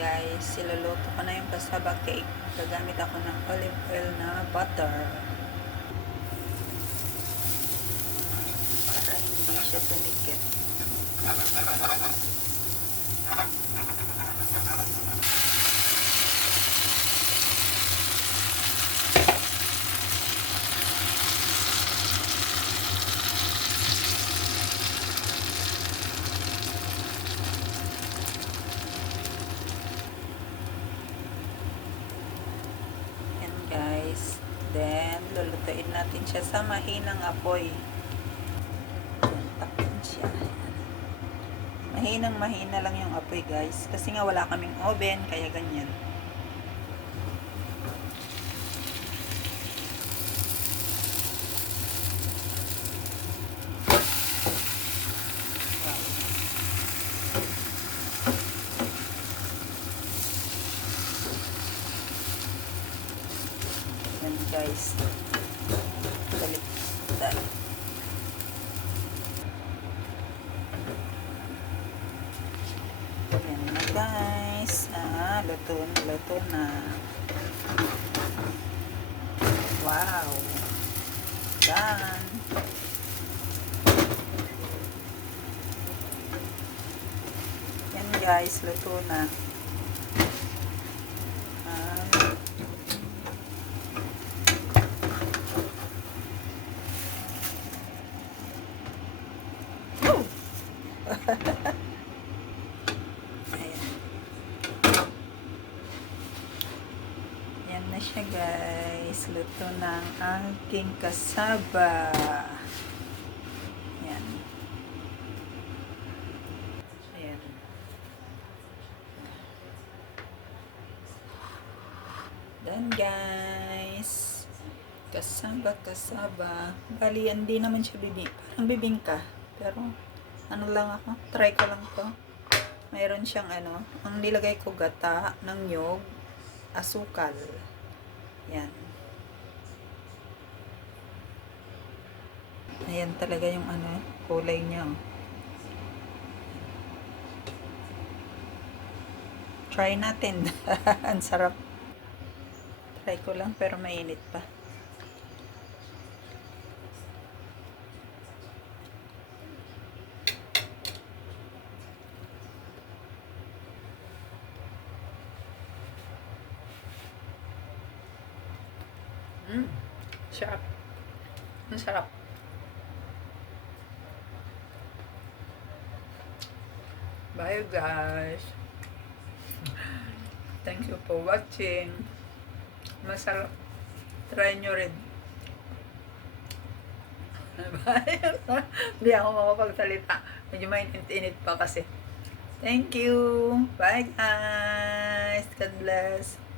guys, siluluto ko na yung cassava cake. Gagamit ako ng olive oil na butter para hindi siya tumikit. Guys, then lulutuin natin siya sa mahinang apoy. Takpan siya. Mahina lang yung apoy guys, kasi nga wala kaming oven, kaya ganyan. Guys, baliktad. Yan na guys, luto na. Wow, done. Yan guys, luto na. Ayan. Yan na siya guys. Luto ng aking cassava. Ayan. Ayan. Done guys. Cassava. Bali, hindi naman siya parang bibingka. Pero, ano lang ako, try ko lang to. Mayroon siyang ang nilagay ko gata ng nyog, asukal. Yan. Ayan talaga yung kulay niya. Try natin. Ang sarap. Try ko lang pero mainit pa. Sarap. Ang sarap. Bye guys. Thank you for watching. Masarap. Try nyo rin. Bye. Hindi ako makapagsalita. Medyo mainit-init pa kasi. Thank you. Bye guys. God bless.